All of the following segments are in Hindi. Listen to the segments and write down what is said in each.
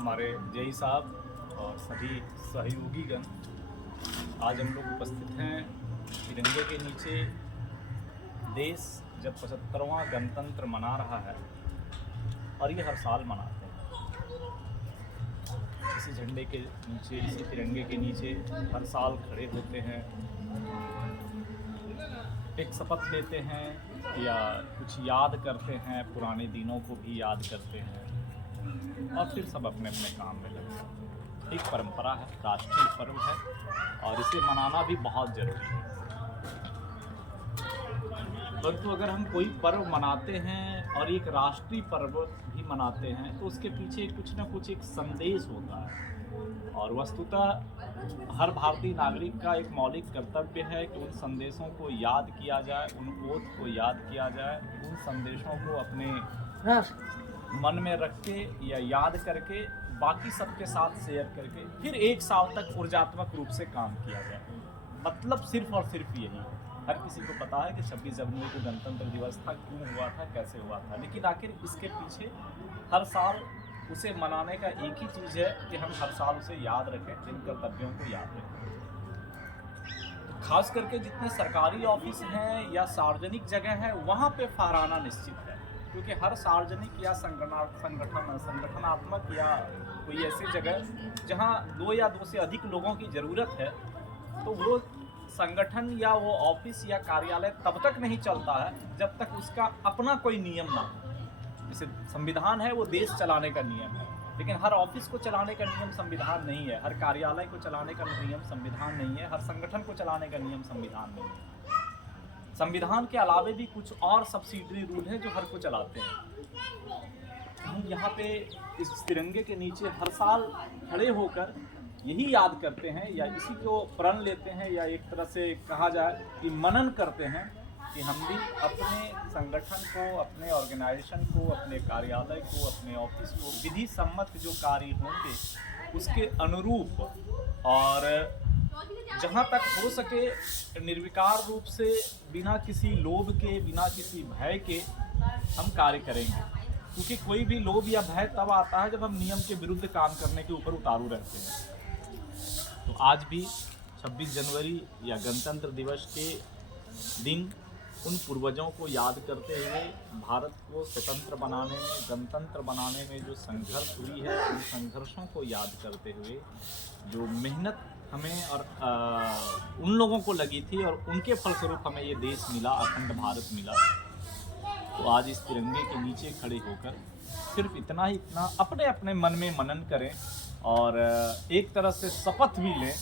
हमारे जेई साहब और सभी सहयोगीगण, आज हम लोग उपस्थित हैं तिरंगे के नीचे। देश जब 75वां गणतंत्र मना रहा है और ये हर साल मनाते हैं, इसी झंडे के नीचे, इसी तिरंगे के नीचे हर साल खड़े होते हैं, एक शपथ लेते हैं या कुछ याद करते हैं, पुराने दिनों को भी याद करते हैं और फिर सब अपने अपने काम में लगते हैं। एक परंपरा है, राष्ट्रीय पर्व है और इसे मनाना भी बहुत ज़रूरी है। परंतु अगर हम कोई पर्व मनाते हैं और एक राष्ट्रीय पर्व भी मनाते हैं तो उसके पीछे कुछ ना कुछ एक संदेश होता है और वस्तुतः हर भारतीय नागरिक का एक मौलिक कर्तव्य है कि उन संदेशों को याद किया जाए, उन ओथ को याद किया जाए, उन संदेशों को अपने मन में रख के या याद करके बाकी सबके साथ शेयर करके फिर एक साल तक ऊर्जात्मक रूप से काम किया जाए। मतलब सिर्फ और सिर्फ यही है। हर किसी को पता है कि 26 जनवरी को गणतंत्र दिवस था, क्यों हुआ था, कैसे हुआ था, लेकिन आखिर इसके पीछे हर साल उसे मनाने का एक ही चीज़ है कि हम हर साल उसे याद रखें, इन कर्तव्यों को याद रखें। तो खास करके जितने सरकारी ऑफिस हैं या सार्वजनिक जगह है वहाँ पे फहराना निश्चित है, क्योंकि हर सार्वजनिक या संगठनात्मक या कोई ऐसी जगह जहाँ 2 या 2 से अधिक लोगों की ज़रूरत है, तो वो संगठन या वो ऑफिस या कार्यालय तब तक नहीं चलता है जब तक उसका अपना कोई नियम ना हो। जैसे संविधान है वो देश चलाने का नियम है, लेकिन हर ऑफिस को चलाने का नियम संविधान नहीं है, हर कार्यालय को चलाने का नियम संविधान नहीं है, हर संगठन को चलाने का नियम संविधान नहीं है। संविधान के अलावे भी कुछ और सब्सिडरी रूल हैं जो हर को चलाते हैं। हम यहाँ पे इस तिरंगे के नीचे हर साल खड़े होकर यही याद करते हैं या इसी को प्रण लेते हैं या एक तरह से कहा जाए कि मनन करते हैं कि हम भी अपने संगठन को, अपने ऑर्गेनाइजेशन को, अपने कार्यालय को, अपने ऑफिस को विधि सम्मत जो कार्य होंगे उसके अनुरूप और जहाँ तक हो सके निर्विकार रूप से बिना किसी लोभ के, बिना किसी भय के हम कार्य करेंगे। क्योंकि कोई भी लोभ या भय तब आता है जब हम नियम के विरुद्ध काम करने के ऊपर उतारू रहते हैं। तो आज भी 26 जनवरी या गणतंत्र दिवस के दिन उन पूर्वजों को याद करते हुए भारत को स्वतंत्र बनाने में, गणतंत्र बनाने में जो संघर्ष हुई है, उन संघर्षों को याद करते हुए जो मेहनत हमें और उन लोगों को लगी थी और उनके फलस्वरूप हमें ये देश मिला, अखंड भारत मिला। तो आज इस तिरंगे के नीचे खड़े होकर सिर्फ इतना ही अपने अपने मन में मनन करें और एक तरह से शपथ भी लें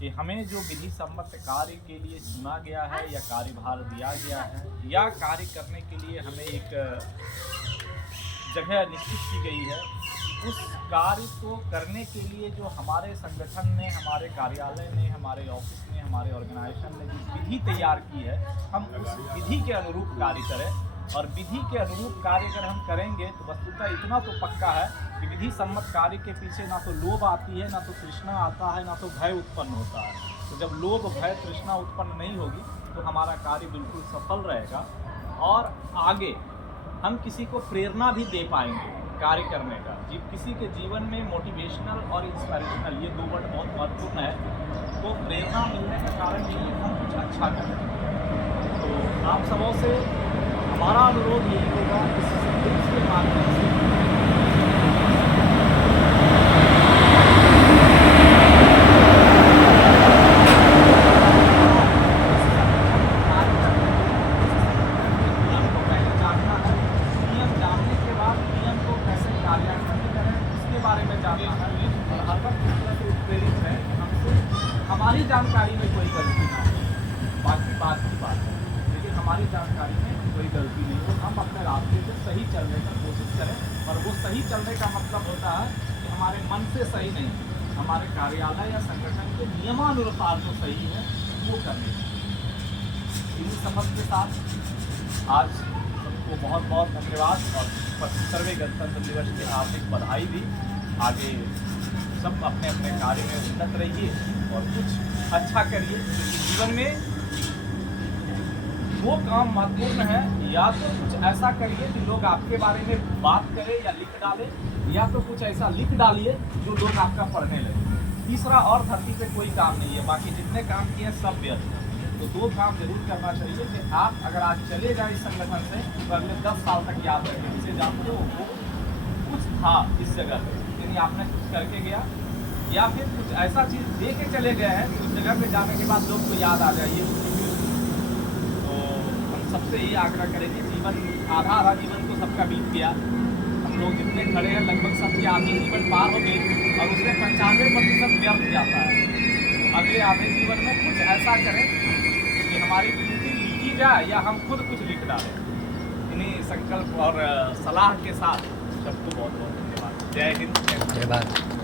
कि हमें जो विधि सम्मत कार्य के लिए चुना गया है या कार्यभार दिया गया है या कार्य करने के लिए हमें एक जगह निश्चित की गई है, उस कार्य को करने के लिए जो हमारे संगठन ने, हमारे कार्यालय ने, हमारे ऑफिस ने, हमारे ऑर्गेनाइजेशन ने जो विधि तैयार की है, हम उस विधि के अनुरूप कार्य करें। और विधि के अनुरूप कार्य अगर हम करेंगे तो वस्तुतः इतना तो पक्का है कि विधि सम्मत कार्य के पीछे ना तो लोभ आती है, ना तो तृष्णा आता है, ना तो भय उत्पन्न होता है। तो जब लोभ, भय, तृष्णा उत्पन्न नहीं होगी तो हमारा कार्य बिल्कुल सफल रहेगा और आगे हम किसी को प्रेरणा भी दे पाएंगे कार्य करने का। किसी के जीवन में मोटिवेशनल और इंस्पिरेशनल, ये 2 वर्ड बहुत महत्वपूर्ण है। तो प्रेरणा मिलने का कारण यही है कि हम कुछ अच्छा करें। तो आप सबों से हमारा अनुरोध यही होगा कि इस संदेश के माध्यम से नियम को पहले जानना है, नियम जानने के बाद नियम को कैसे कार्यान्वित करें उसके बारे में जानना है और हर वक्त इस तरह से उत्प्रेरित है कि हमसे हमारी जानकारी में कोई गलती ना हो। बाकी बात की बात है, लेकिन हमारी जानकारी में कोई गलती नहीं हो। हम अपने रास्ते से सही चलने की कोशिश करें और वो सही चलने का मतलब होता है कि हमारे मन से सही नहीं, हमारे कार्यालय या संगठन के नियमानुसार जो सही है वो करने की। इन्हीं शपथ के साथ आज सबको बहुत बहुत धन्यवाद और 75वें गणतंत्र दिवस की हार्दिक बधाई भी। आगे सब अपने अपने कार्य में उन्नत रहिए और कुछ अच्छा करिए, क्योंकि जीवन में वो काम महत्वपूर्ण है। या तो कुछ ऐसा करिए कि लोग आपके बारे में बात करें या लिख डालें, या तो कुछ ऐसा लिख डालिए जो लोग आपका पढ़ने लगे। तीसरा, और धरती पे कोई काम नहीं है, बाकी जितने काम किए हैं सब व्यर्थ है। तो दो काम जरूर करना चाहिए कि आप अगर आज चले जाए इस संगठन से तो अगले 10 साल तक याद रखें जिसे जानते हो वो कुछ था इस जगह पे, यानी आपने कुछ करके गया, या फिर कुछ ऐसा चीज़ दे के चले गए हैं उस जगह पे जाने के बाद लोग को याद आ जाइए। तो हम सबसे यही आग्रह करेंगे, जीवन आधा जीवन तो सबका बीत गया, हम लोग जितने खड़े हैं लगभग सबकी आधी जीवन पार हो गई और उसमें 95% व्यर्थ जाता है। तो अगले आधे जीवन में कुछ ऐसा करें कि हमारी कृति लिखी जाए या हम खुद कुछ लिख डालें। इन्हीं संकल्प और सलाह के साथ सबको बहुत बहुत धन्यवाद। जय हिंद, जय भारत।